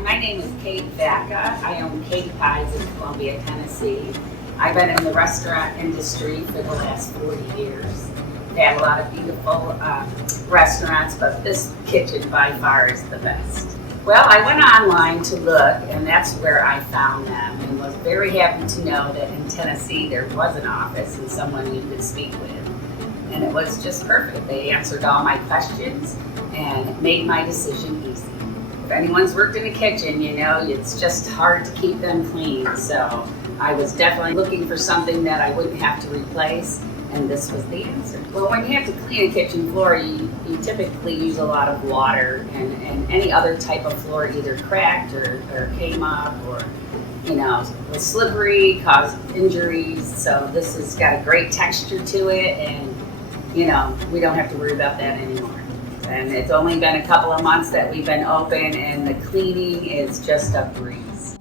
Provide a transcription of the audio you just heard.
Hi, my name is Kate Vaca. I own Katie Pies in Columbia, Tennessee. I've been in the restaurant industry for the last 40 years. They have a lot of beautiful restaurants, but this kitchen by far is the best. Well, I went online to look, and that's where I found them, and was very happy to know that in Tennessee there was an office and someone you could speak with. And it was just perfect. They answered all my questions and it made my decision easy. If anyone's worked in a kitchen, you know, it's just hard to keep them clean. So I was definitely looking for something that I wouldn't have to replace, and this was the answer. Well, when you have to clean a kitchen floor, you typically use a lot of water, and any other type of floor either cracked or came up or, you know, was slippery, caused injuries. So this has got a great texture to it, and, you know, we don't have to worry about that anymore. And it's only been a couple of months that we've been open, and the cleaning is just a breeze.